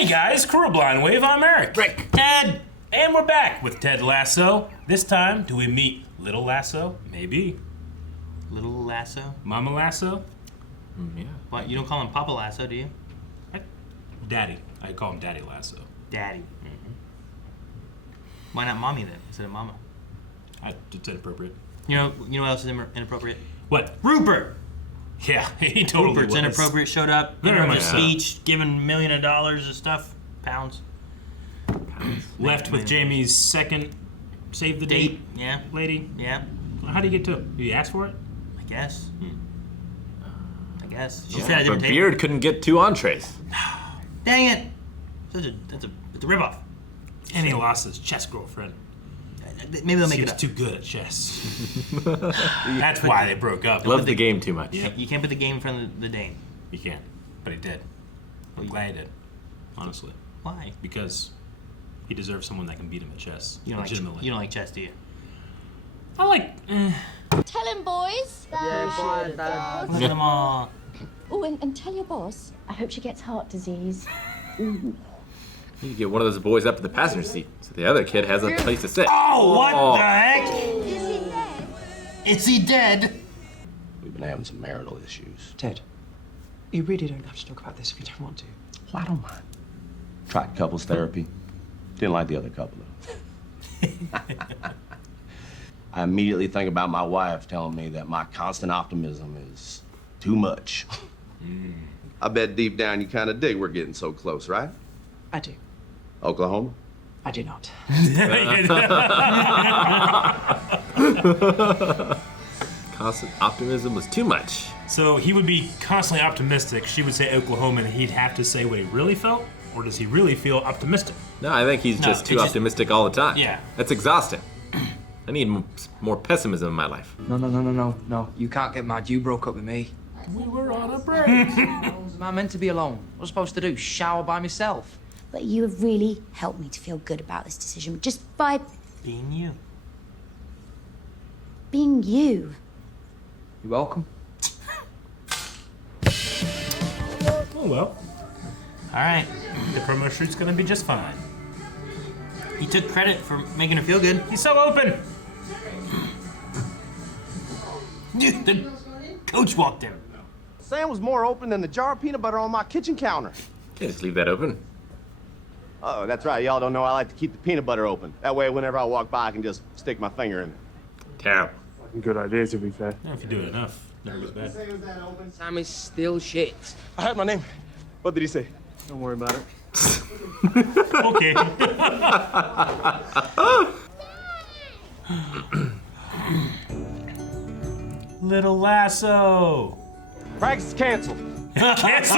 Hey guys, Crew Blind Wave, I'm Eric. Rick. Ted. And we're back with Ted Lasso. This time, do we meet Little Lasso? Maybe. Little Lasso? Mama Lasso? Yeah. What, you don't call him Papa Lasso, do you? Daddy. I call him Daddy Lasso. Daddy. Mm-hmm. Why not Mommy then, instead of Mama? It's inappropriate. You know what else is inappropriate? What? Rupert! Yeah, he totally Rupert's was. inappropriate, showed up, Very giving him a much so. speech, giving $1 million of stuff. Pounds. Left with Jamie's second save the date Yeah. lady. Yeah. How do you get to it? Did you ask for it? I guess. I guess. She Yeah, said I but didn't take Beard couldn't get 2 entrees. Dang it! It's a ripoff. And he lost his chess girlfriend. Maybe they'll make She it was up. too good at chess. That's why they broke up. Loved the game too much. Yeah. You can't put the game in front of the Dane. You can't. But he did. I'm glad he did. Honestly. Why? Because he deserves someone that can beat him at chess. You don't legitimately. you don't like chess, do you? I like. Tell him, boys. Look at them all. Oh, and tell your boss, I hope she gets heart disease. You get one of those boys up in the passenger seat, so the other kid has a place to sit. Oh, what the heck? Is he dead? Is he dead? We've been having some marital issues. Ted, you really don't have to talk about this if you don't want to. Well, I don't mind. Tried couples therapy. Didn't like the other couple, though. I immediately think about my wife telling me that my constant optimism is too much. I bet deep down you kind of dig we're getting so close, right? I do. Oklahoma? I do not. Constant optimism was too much. So he would be constantly optimistic. She would say Oklahoma, and he'd have to say what he really felt? Or does he really feel optimistic? No, I think he's just too optimistic all the time. Yeah. That's exhausting. I need more pessimism in my life. No. You can't get mad. You broke up with me. We were on a break. Am I meant to be alone? What was I supposed to do? Shower by myself? But you have really helped me to feel good about this decision just by Being you. being you. You're welcome. Oh well. All right. The promo shoot's gonna be just fine. He took credit for making her feel good. He's so open. Dude, the coach walked in. Sam was more open than the jar of peanut butter on my kitchen counter. Can't just leave that open. Oh, that's right. Y'all don't know I like to keep the peanut butter open. That way, whenever I walk by, I can just stick my finger in it. Terrible. Good idea, to be fair. Yeah, if you do it enough, never goes bad. Sam is still shit. I heard my name. What did he say? Don't worry about it. Okay. Little Lasso. Practice canceled. Cancel.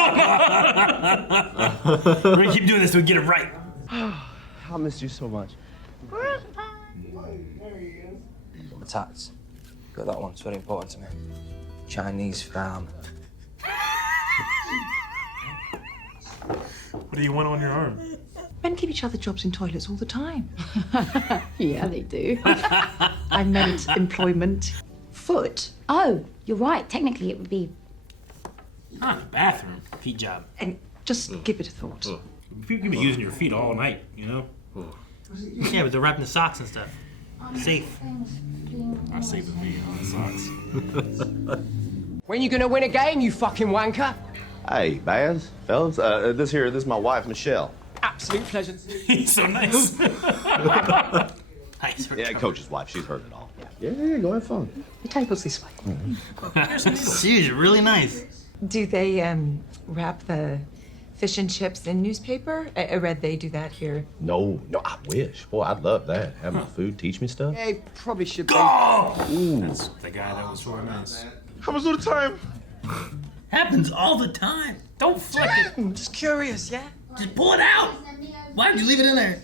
We're gonna keep doing this till we get it right. I missed you so much. The tats. Got that one. It's very important to me. Chinese farm. What do you want on your arm? Men give each other jobs in toilets all the time. Yeah, they do. I meant employment. Foot. Oh, you're right. Technically, it would be. Not the bathroom. Feet job. And just give it a thought. You could be using your feet all night, you know? Yeah, but they're wrapping the socks and stuff. Safe. Not safe with me on the socks. When you gonna win a game, you fucking wanker? Hey, Baz, fellas, this is my wife, Michelle. Absolute pleasure. He's so nice. Nice. Yeah, Coach's wife. She's heard it all. Yeah, go have fun. The table's this way. She's really nice. Do they wrap the fish and chips in newspaper? I read they do that here. No, I wish. Boy, I'd love that. Have my food teach me stuff. Yeah, probably should be. That's the guy that was so nice. How much of the time? Happens all the time. Don't flick it. I'm just curious, yeah? Just pull it out. Why'd you leave it in there?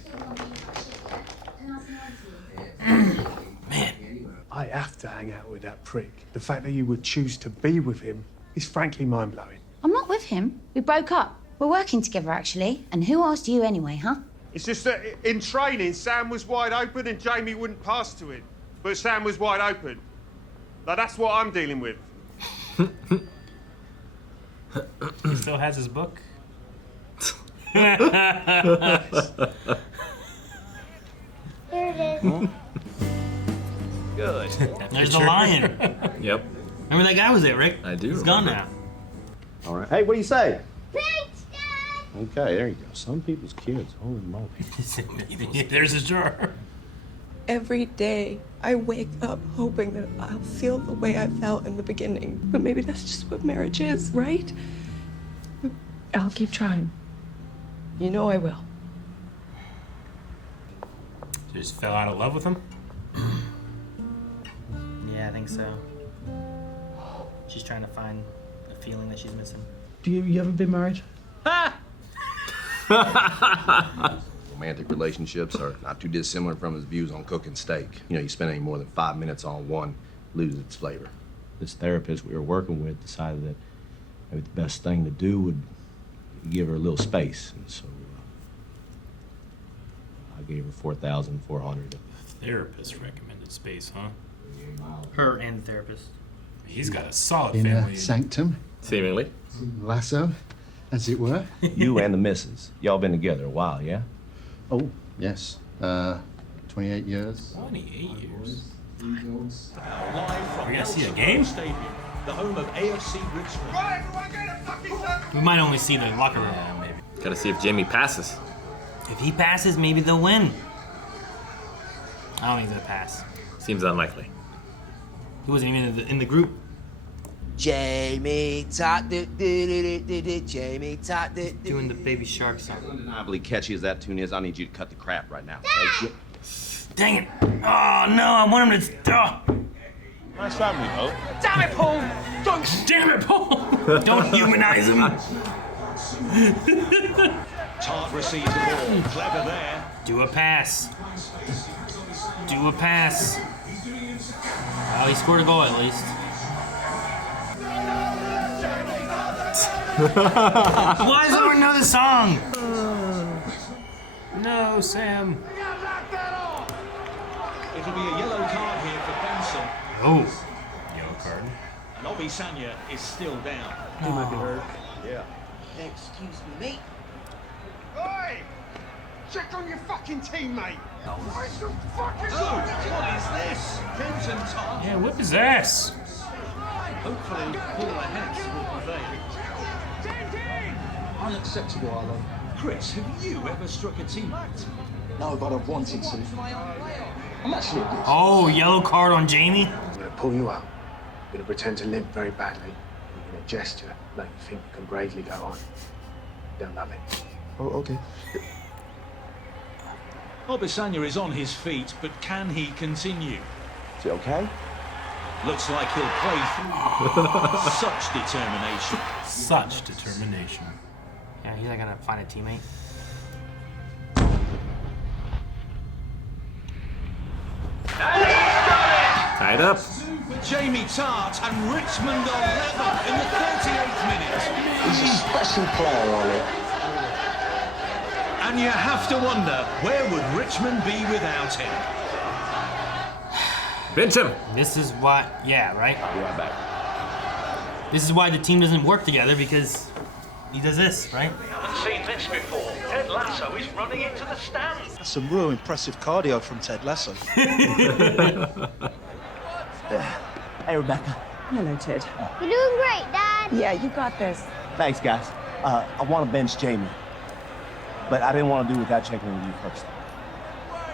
Man. I have to hang out with that prick. The fact that you would choose to be with him is frankly mind-blowing. I'm not with him. We broke up. We're working together, actually. And who asked you anyway, huh? It's just that in training, Sam was wide open and Jamie wouldn't pass to him. But Sam was wide open. Like, that's what I'm dealing with. He still has his book. Here it is. Good. There's the lion. Yep. Remember that guy was there, Rick? I do He's gone remember. now. All right. Hey, what do you say? Thanks, Dad. Okay, there you go. Some people's kids. Holy moly. There's his jar. Every day, I wake up hoping that I'll feel the way I felt in the beginning. But maybe that's just what marriage is, right? I'll keep trying. You know I will. She just fell out of love with him. Yeah, I think so. She's trying to find a feeling that she's missing. You haven't been married? Romantic relationships are not too dissimilar from his views on cooking steak. You know, you spend any more than 5 minutes on one, loses its flavor. This therapist we were working with decided that maybe the best thing to do would be give her a little space, and so I gave her 4,400. Therapist recommended space, huh? Her and the therapist. He's got a solid In family. a sanctum, Seemingly. Lasso, as it were. You and the missus, y'all been together a while, yeah? Oh, yes. 28 years. 28 years. Live from We're gonna see a game? Stadium, the home of AFC Richmond. Right, everyone get a fucking circle. We might only see the locker room. Yeah, maybe. Gotta see if Jamie passes. If he passes, maybe they'll win. I don't think he's gonna pass. Seems unlikely. He wasn't even in the group. Jamie talk, Jamie talk, Doing the Baby Shark song. Undeniably catchy as that tune is, I need you to cut the crap right now. Okay? Dang it! Oh no, I want him to. Oh. Nice family, Paul. Damn it, Paul! Damn it, Paul! Don't humanize him. Tart receives the ball. Clever there. Do a pass. Do a pass. Oh, he scored a goal at least. Why does everyone know the song? No, Sam. It'll be a yellow card here for Benson. Oh. Yellow card. And Obi Sanya is still down. He might be hurt. Yeah. Excuse me, mate. Oi! Check on your fucking teammate. What the fuck is Oh, what is this? Benson Tart. Yeah, whip his ass. Hopefully, cooler heads will prevail. Unacceptable, are they? Chris, have you ever struck a teammate? No, but I've wanted to. I'm actually a good. Oh, yellow card on Jamie. I'm gonna pull you up. I'm gonna pretend to limp very badly. I'm gonna gesture like you think you can bravely go on. You don't love it. Oh, okay. Obisanya is on his feet, but can he continue? Is he okay? Looks like he'll play through. Such determination. Such determination. Yeah, he's not gonna find a teammate. Tied up. Jamie Tart and Richmond are level in the 38th minute. He's a special player, Ollie. And you have to wonder, where would Richmond be without him? Bench him. This is why. Yeah, right? I'll be right back. This is why the team doesn't work together, because he does this, right? Haven't seen this before. Ted Lasso is running into the stands. That's some real impressive cardio from Ted Lasso. Hey, Rebecca. Hello, Ted. You're doing great, Dad. Yeah, you got this. Thanks, guys. I want to bench Jamie, but I didn't want to do without checking with you first.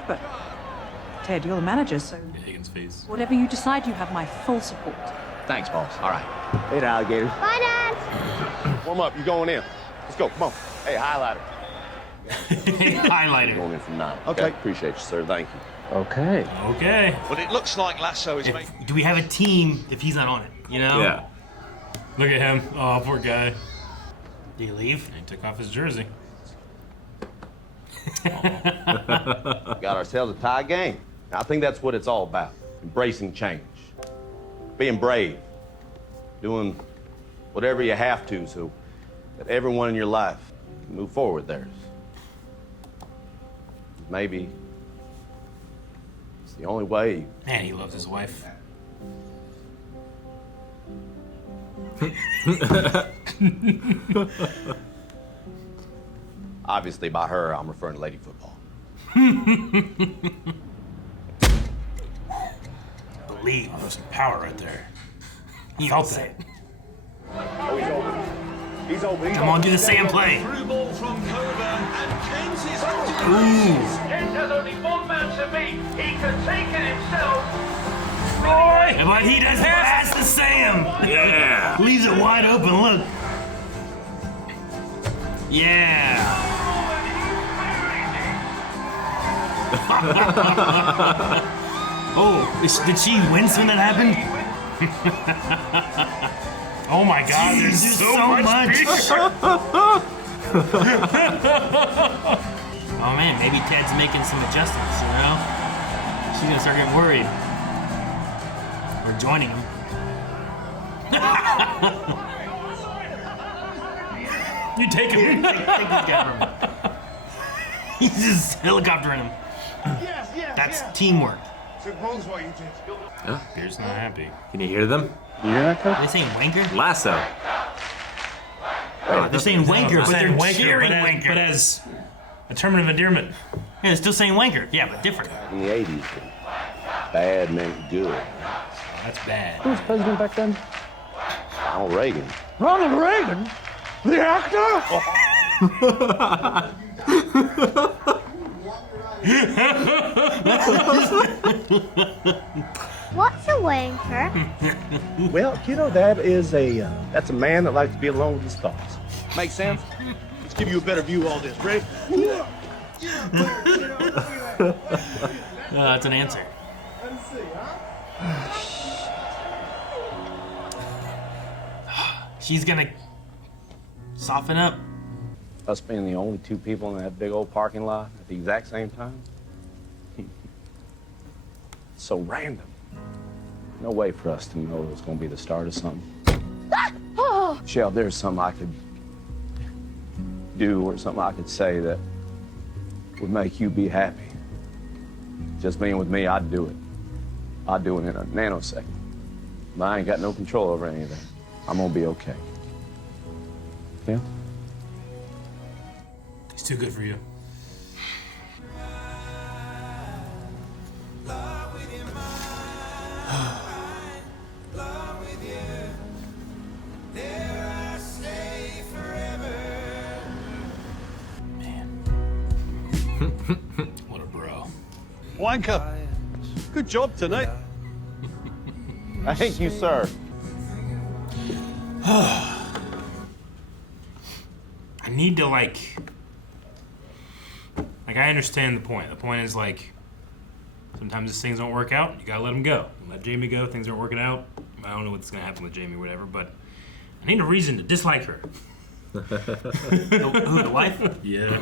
But, Ted, you're the manager, so Higgins' face. whatever you decide, you have my full support. Thanks, boss. All right. Later, alligator. Bye, Dad. Warm up. You going in? Let's go. Come on. Hey, highlighter. Highlighter. Going in from 9. Okay. Appreciate you, sir. Thank you. Okay. Okay. But it looks like Lasso is making... Do we have a team if he's not on it? You know? Yeah. Look at him. Oh, poor guy. Did he leave? He took off his jersey. Got ourselves a tie game. I think that's what it's all about. Embracing change. Being brave. Doing whatever you have to so that everyone in your life can move forward theirs. Maybe it's the only way. Man, he loves his wife. Obviously, by her, I'm referring to lady football. Believe. Oh, there's some power right there. You felt that. Come on, do the Sam play. Through ball from Coburn, and Kent is up to Ooh. Kent has only one man to beat. He can take it himself. But he does pass to Sam. Yeah. Leaves it wide open. Look. Yeah. Oh, did she wince when that happened? Oh my God, there's so much. Oh man, maybe Ted's making some adjustments, you know? She's gonna start getting worried. We're joining him. You take him. Take this guy from him. He's just helicoptering him. That's teamwork. Suppose what you did. Yeah. Beard's not happy. Can you hear them? Are they saying wanker? Lasso. They're saying wanker, but they're cheering but wanker. but as a term of endearment. Yeah, they're still saying wanker. Yeah, but different. In the 80s, bad meant good. That's bad. Who was president back then? Ronald Reagan. Ronald Reagan? The actor? What's a wanker? Well, kiddo, that's a man that likes to be alone with his thoughts. Make sense? Let's give you a better view of all this. Ready? That's an answer. She's gonna soften up. Us being the only two people in that big old parking lot at the exact same time? So random. No way for us to know it was going to be the start of something. Shell, there's something I could do or something I could say that would make you be happy. Just being with me, I'd do it. I'd do it in a nanosecond. But I ain't got no control over any of that. I'm gonna be okay. Yeah? He's too good for you. What a bro. Wanker. Good job tonight. Thank you, sir. I need to like I understand the point. The point is like sometimes these things don't work out. You gotta let them go. Let Jamie go. Things aren't working out. I don't know what's gonna happen with Jamie, or whatever. But I need a reason to dislike her. Who, the wife? Yeah.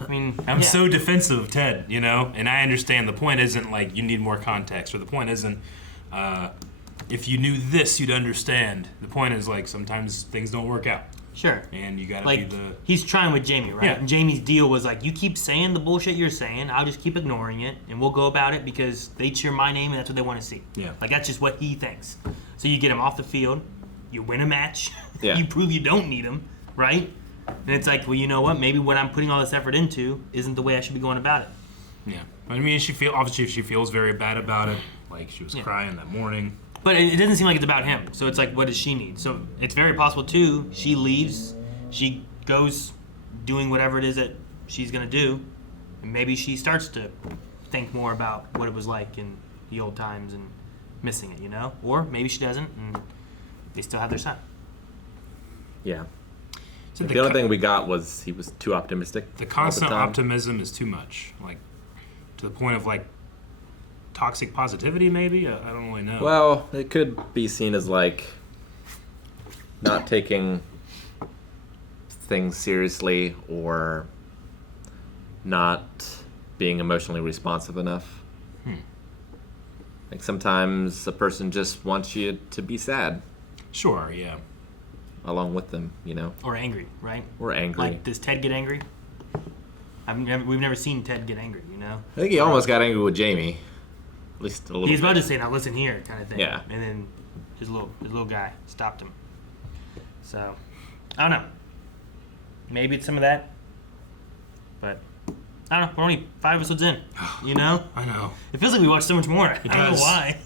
I mean, I'm yeah. so defensive of Ted, you know, and I understand the point isn't like you need more context, or the point isn't if you knew this, you'd understand. The point is like sometimes things don't work out. Sure. And you gotta like, be the. he's trying with Jamie, right? Yeah. And Jamie's deal was like, you keep saying the bullshit you're saying, I'll just keep ignoring it, and we'll go about it because they cheer my name and that's what they want to see. Yeah. Like, that's just what he thinks. So you get him off the field, you win a match, Yeah. you prove you don't need him, right? And it's like, well, you know what? Maybe what I'm putting all this effort into isn't the way I should be going about it. Yeah. I mean, obviously she feels very bad about it. Like she was Yeah. crying that morning. But it doesn't seem like it's about him. So it's like, what does she need? So it's very possible, too, she leaves, she goes doing whatever it is that she's going to do, and maybe she starts to think more about what it was like in the old times and missing it, you know? Or maybe she doesn't, and they still have their son. Yeah. So The only thing we got was he was too optimistic. The all constant time. optimism is too much. Like to the point of like toxic positivity, maybe? I don't really know. Well, it could be seen as like not taking things seriously or not being emotionally responsive enough. Like sometimes a person just wants you to be sad Sure, yeah. along with them, you know, Or angry, right? or angry. Like, does Ted get angry? We've never seen Ted get angry, you know? I think he almost got angry with Jamie, at least a little. He's bit. about to say, now listen here, kind of thing. Yeah. And then his little guy stopped him. So, I don't know. Maybe it's some of that. But I don't know. We're only 5 episodes in. You know? I know. It feels like we watched so much more. I don't know does. why.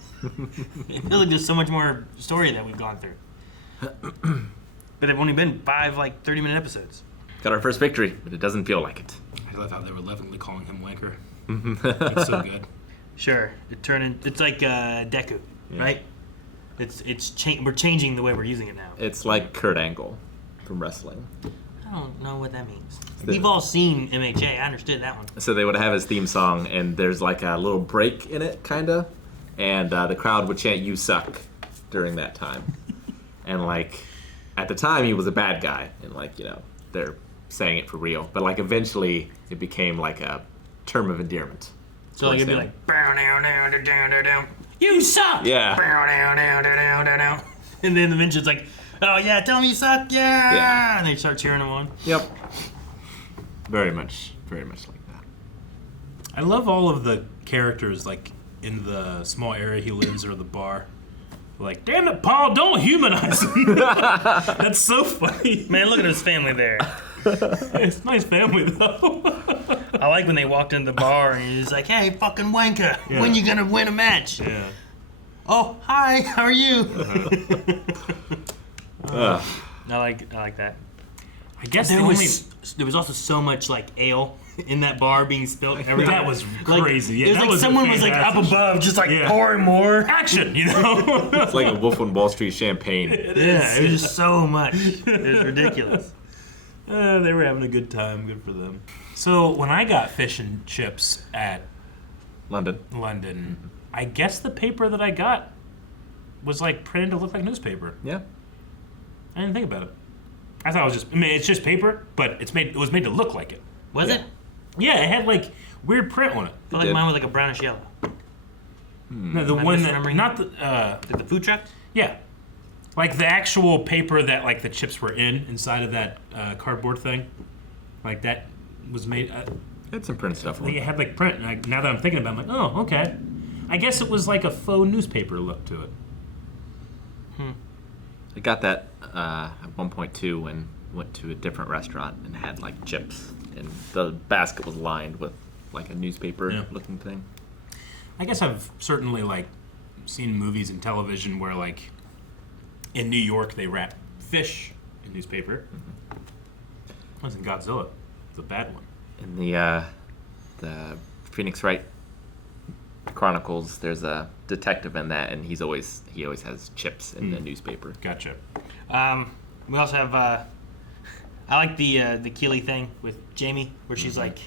It feels like there's so much more story that we've gone through. But they've only been 5 30-minute episodes. Got our first victory, but it doesn't feel like it. I love how they were lovingly calling him Wanker. It's so good. Sure, it's like Deku, right? We're changing the way we're using it now. It's like Kurt Angle from wrestling. I don't know what that means. We've all seen MHA. I understood that one. So they would have his theme song, and there's like a little break in it, kinda, and the crowd would chant "You suck" during that time. And at the time, he was a bad guy, and they're saying it for real. But eventually, it became a term of endearment. So it'd be like, "Bow down, down, down, down, down. You suck." Yeah. Bow down, down, down, down, down, down. And then eventually it's like, "Oh yeah, tell me you suck, yeah." And they start cheering him on. Yep. Very much like that. I love all of the characters in the small area he lives or the bar. Damn it, Paul, don't humanize him. That's so funny. Man, look at his family there. It's a nice family, though. I like when they walked into the bar and he's like, "Hey, fucking wanker, when you gonna win a match?" Yeah. "Oh, hi, how are you?" I like that. I guess there was also so much ale in that bar being spilled every That was crazy. Yeah, it was that was someone was up above, just pouring more action. You know, it's like a Wolf on Wall Street champagne. It was just so much. It was ridiculous. They were having a good time. Good for them. So when I got fish and chips at London, I guess the paper that I got was printed to look like newspaper. Yeah. I didn't think about it. I thought it was just. I mean, it's just paper, but it was made to look like it. Was it? Yeah, it had weird print on it. I felt like mine was a brownish yellow. No, the one that not the the food truck. Yeah, the actual paper that the chips were inside of that cardboard thing, that was made. Had some print stuff on it. It had print. And now that I'm thinking about it, I'm oh, okay. I guess it was a faux newspaper look to it. I got that at one point too when went to a different restaurant and had chips, and the basket was lined with a newspaper looking thing. I guess I've certainly seen movies and television where in New York they wrap fish in newspaper. That was in Godzilla, the bad one. In the Phoenix Wright Chronicles, there's a detective in that, and he always has chips in the newspaper. Gotcha. We also have I like the Keely thing with Jamie, where she's like,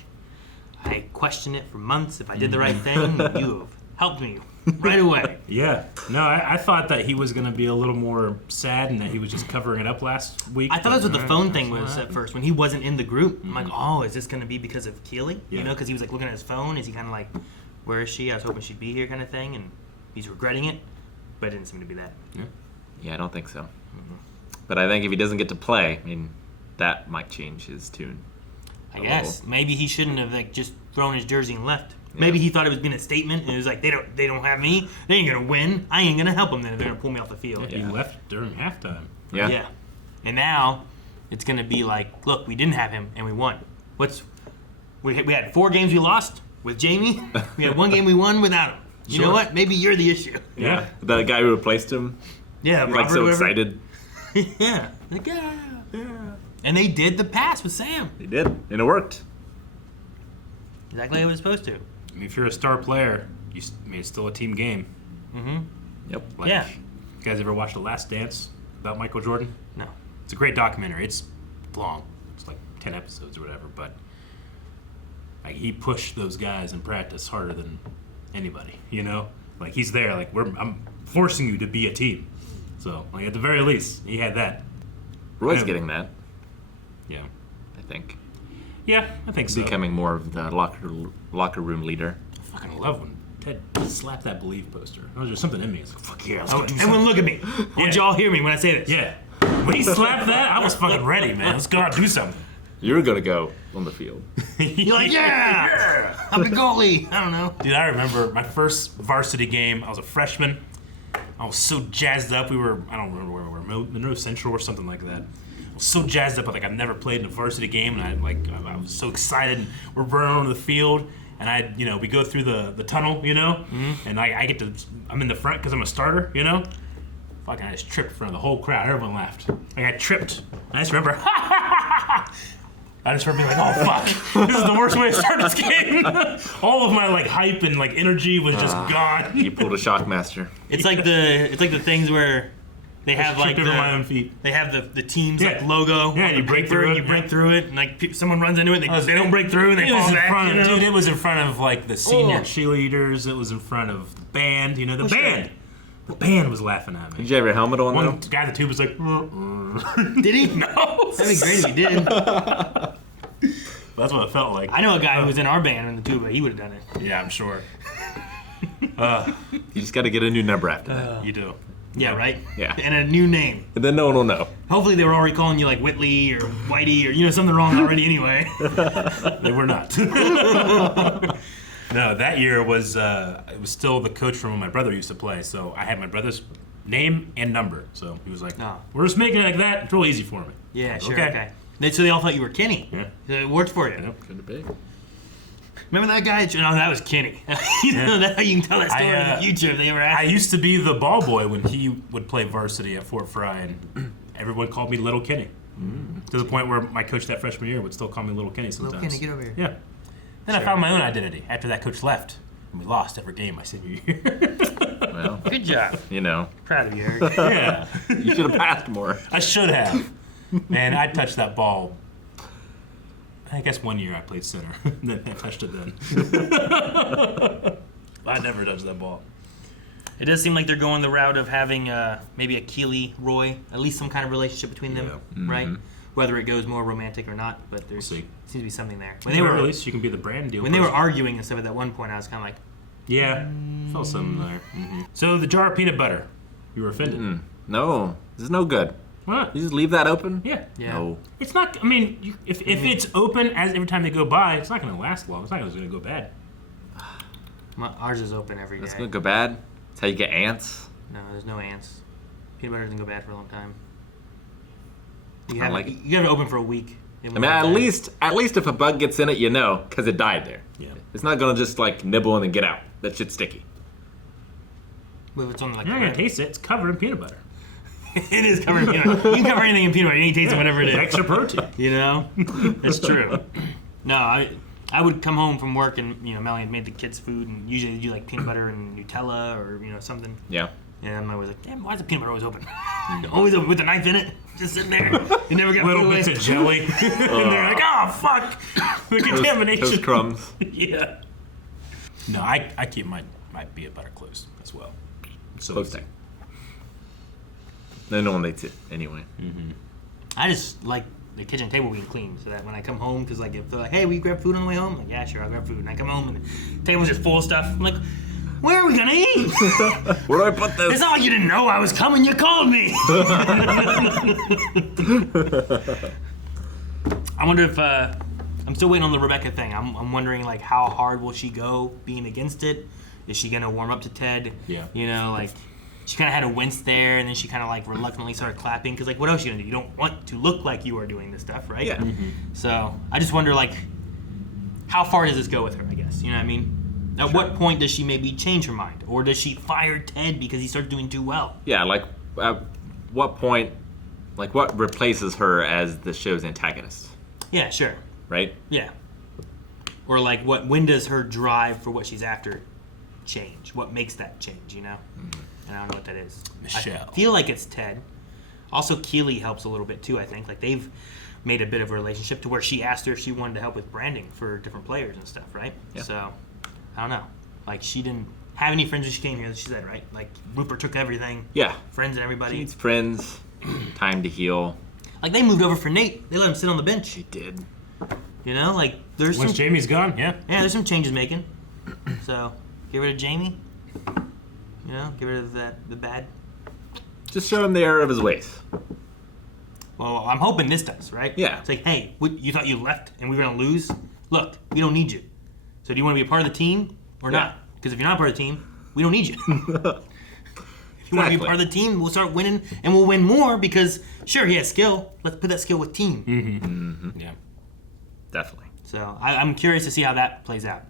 "I questioned it for months if I did the right thing. You have helped me right away." Yeah. No, I thought that he was going to be a little more sad and that he was just covering it up last week. I thought that's what the phone thing was at first when he wasn't in the group. I'm like, "Oh, is this going to be because of Keely?" Yeah. You know, because he was looking at his phone. Is he kind of "Where is she? I was hoping she'd be here," kind of thing, and he's regretting it, but it didn't seem to be that. Yeah, I don't think so. But I think if he doesn't get to play, that might change his tune. I guess maybe he shouldn't have just thrown his jersey and left. Maybe he thought it was being a statement, and it was they don't have me. They ain't gonna win. I ain't gonna help them then if they're gonna pull me off the field. He left during halftime. Yeah. And now it's gonna be look, we didn't have him and we won. We had 4 games we lost with Jamie. We had 1 game we won without him. You know what? Maybe you're the issue. Yeah. The guy who replaced him. Yeah, was Robert, so whoever. excited. Yeah. And they did the pass with Sam. They did, and it worked. Exactly how it was supposed to. I mean, if you're a star player, it's still a team game. Mm-hmm. Yep. Yeah. You guys ever watched The Last Dance about Michael Jordan? No. It's a great documentary. It's long. It's 10 episodes or whatever, but he pushed those guys in practice harder than anybody, you know? He's there, I'm forcing you to be a team. So, at the very least, he had that. Roy's getting that. Yeah. I think. Yeah, I think so. Becoming more of the locker room leader. I fucking love when Ted slapped that Believe poster. There was just something in me. It's fuck yeah, let's go do something. Everyone look at me. I want y'all hear me when I say this. Yeah. When he slapped that, I was fucking ready, man. Let's go out and do something. You were gonna go on the field. You're like, yeah! I'm the goalie. I don't know. Dude, I remember my first varsity game. I was a freshman. I was so jazzed up. I don't remember where we were, Monroe Central or something like that. I so jazzed up. Like I've never played in a varsity game, and I was so excited. And we're running onto the field, and we go through the tunnel, and I'm in the front because I'm a starter, Fucking, I just tripped in front of the whole crowd. Everyone laughed. Like I tripped. I just remember, I just remember being like, oh fuck, this is the worst way to start this game. All of my hype and energy was just gone. You pulled a Shockmaster. It's like the things where they have over my own feet. They have the team's logo. Yeah, you break through it. You break through it, and someone runs into it, and they don't break through, and they fall back. Dude, it was in front of the senior cheerleaders. It was in front of the band. The band. Sure. The band was laughing at me. Did you have your helmet on? One guy at the tube was like, did he? No. That'd be great if he did. That's what it felt like. I know a guy who was in our band in the tuba. He would have done it. Yeah, I'm sure. You just got to get a new number after that. You do. Yeah, right? Yeah. And a new name. And then no one will know. Hopefully they were already calling you Whitley or Whitey or something wrong already anyway. They were not. No, that year was it was still the coach from when my brother used to play. So I had my brother's name and number. So he was like, we're just making it like that. It's real easy for me. Yeah, sure, okay. So they all thought you were Kenny. Yeah. So it worked for you. Yep, could be. Remember that guy? No, that was Kenny. That's how you can tell that story in the future if they ever asked. I used to be the ball boy when he would play varsity at Fort Fry, and everyone called me Little Kenny. To the point where my coach that freshman year would still call me Little Kenny sometimes. Little Kenny, get over here. Yeah. Then I found my own identity after that coach left, and we lost every game my senior year. Well, good job. Proud of you, Eric. Yeah. You should have passed more. I should have. Man, I touched that ball. I guess one year I played center. Then I touched it then. I never touched that ball. It does seem like they're going the route of having maybe a Keely Roy, at least some kind of relationship between them, right? Whether it goes more romantic or not, but there seems to be something there. When they were at least you can be the brand deal. When they were arguing and stuff at that one point, I was kind of like, yeah, felt something there. So the jar of peanut butter, you were offended? No, this is no good. What? You just leave that open? Yeah. No. It's not. I mean, if it's open as every time they go by, it's not going to last long. It's not going to go bad. Ours is open every day. That's going to go bad? That's how you get ants? No, there's no ants. Peanut butter doesn't go bad for a long time. I like it. You have it open for a week. I mean, at least if a bug gets in it, because it died there. Yeah. It's not going to just nibble and then get out. That shit's sticky. Well, if it's on You're not going to taste it. It's covered in peanut butter. It is covered in peanut butter. You can cover anything in peanut butter. You can taste it, whatever it is. Extra protein. It's true. No, I would come home from work and Melanie had made the kids food and usually they do peanut butter and Nutella or something. Yeah. And I'm always like, damn, why is the peanut butter always open? Always open with the knife in it, just sitting there. You never got little bits of jelly, and they're like, oh fuck, the contamination. Those crumbs. Yeah. No, I keep my peanut butter closed as well. So close thing. No one eats it anyway. I just like the kitchen table being clean so that when I come home, because if they're like, hey, will you grab food on the way home? I'm like, yeah, sure, I'll grab food. And I come home and the table's just full of stuff. I'm like, where are we gonna eat? Where do I put this? It's not like you didn't know I was coming. You called me. I wonder if I'm still waiting on the Rebecca thing. I'm wondering how hard will she go being against it? Is she gonna warm up to Ted? Yeah. She kind of had a wince there, and then she kind of reluctantly started clapping because what else are you gonna do? You don't want to look like you are doing this stuff, right? Yeah. So I just wonder how far does this go with her? I guess you know what I mean. At what point does she maybe change her mind? Or does she fire Ted because he starts doing too well? Yeah, at what point, what replaces her as the show's antagonist? Yeah, sure. Right? Yeah. Or when does her drive for what she's after change? What makes that change, And I don't know what that is. Michelle. I feel like it's Ted. Also, Keely helps a little bit too, I think. They've made a bit of a relationship to where she asked her if she wanted to help with branding for different players and stuff, right? Yeah. So, I don't know. She didn't have any friends when she came here, she said, right? Rupert took everything. Yeah. Friends and everybody. She needs friends, time to heal. They moved over for Nate. They let him sit on the bench. She did. There's Once Jamie's gone, yeah. Yeah, there's some changes making. So, get rid of Jamie. Get rid of the bad. Just show him the error of his ways. Well, I'm hoping this does, right? Yeah. It's hey, you thought you left and we were going to lose? Look, we don't need you. So do you want to be a part of the team or not? Because if you're not part of the team, we don't need you. You want to be part of the team? We'll start winning, and we'll win more because, sure, he has skill. Let's put that skill with team. Yeah. Definitely. So I'm curious to see how that plays out.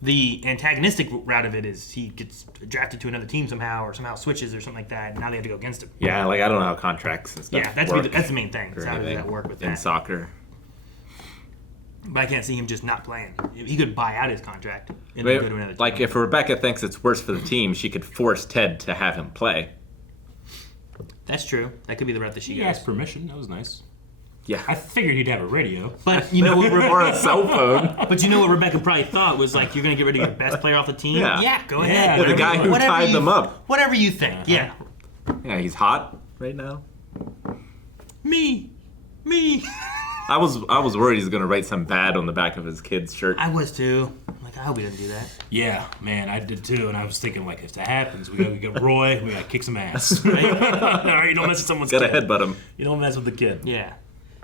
The antagonistic route of it is he gets drafted to another team somehow, or somehow switches or something like that, and now they have to go against him. Yeah, like I don't know how contracts and stuff. Yeah, that's work that's the main thing. Is how does that work with that? in soccer? But I can't see him just not playing. He could buy out his contract and But, go to another team. like if Rebecca thinks it's worse for the team, she could force Ted to have him play. That's true. That could be the route that she He goes. asked permission. That was nice. Yeah. I figured he'd have a radio. But you know what? Or a cell phone. But you know what Rebecca probably thought was like, you're going to get rid of your best player off the team? Yeah. Go Yeah, ahead. Yeah, the guy who tied them up. Whatever you think. Yeah. Yeah, he's hot right now. Me. I was worried he's gonna write some bad on the back of his kid's shirt. I was too. Like, I hope he doesn't do that. Yeah, man, I did too, and I was thinking, like, if that happens, we gotta get Roy, we gotta kick some ass. Right? All right, you don't mess with someone's Gotta kid. headbutt him. You don't mess with the kid. Yeah.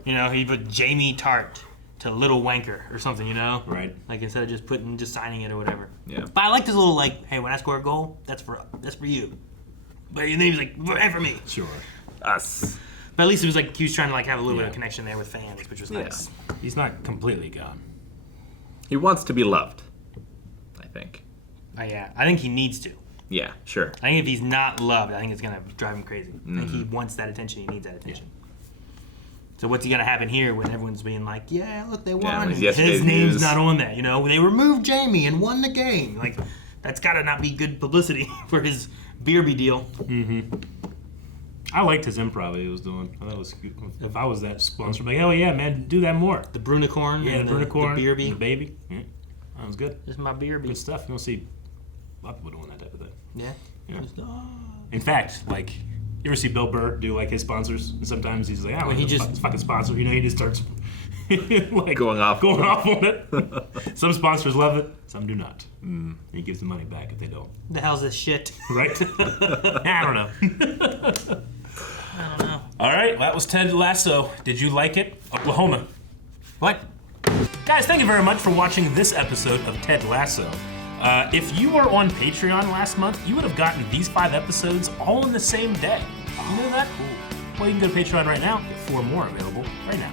You know, he put Jamie Tart to Little Wanker or something, you know? Right. Like, instead of just signing it or whatever. Yeah. But I like this little, like, hey, when I score a goal, that's for you. But and then he was like, and for me. Sure. Us. But at least it was like he was trying to like have a little bit of connection there with fans, which was nice. He's not completely gone. He wants to be loved, I think. Yeah, I think he needs to. Yeah, sure. I think if he's not loved, I think it's gonna drive him crazy. I think he wants that attention. He needs that attention. So what's gonna happen here when everyone's being like, "Yeah, look, they won." with and yesterday's his name's news. not on that. You know, they removed Jamie and won the game. Like, that's gotta not be good publicity for his Beerby deal. I liked his improv he was doing. I thought it was cute. If I was that sponsor, I'd be like, oh yeah, man, do that more. The Brunicorn. Yeah, and the Brunicorn, the Beerby. the baby. Yeah, that was good. This is my Beerby. Good stuff. You don't see a lot of people doing that type of thing. Yeah. Yeah. In fact, like, you ever see Bill Burr do like his sponsors? And sometimes he's like, When he just it's fucking sponsor. You know, he just starts like Going off on it. Some sponsors love it, some do not. And he gives the money back if they don't. the hell's this shit? Right? I don't know. I don't know. All right, that was Ted Lasso. Did you like it? Oklahoma. What? Guys, thank you very much for watching this episode of Ted Lasso. If you were on Patreon last month, you would have gotten these 5 episodes all in the same day. You know that? Well, you can go to Patreon right now. Get 4 more available right now.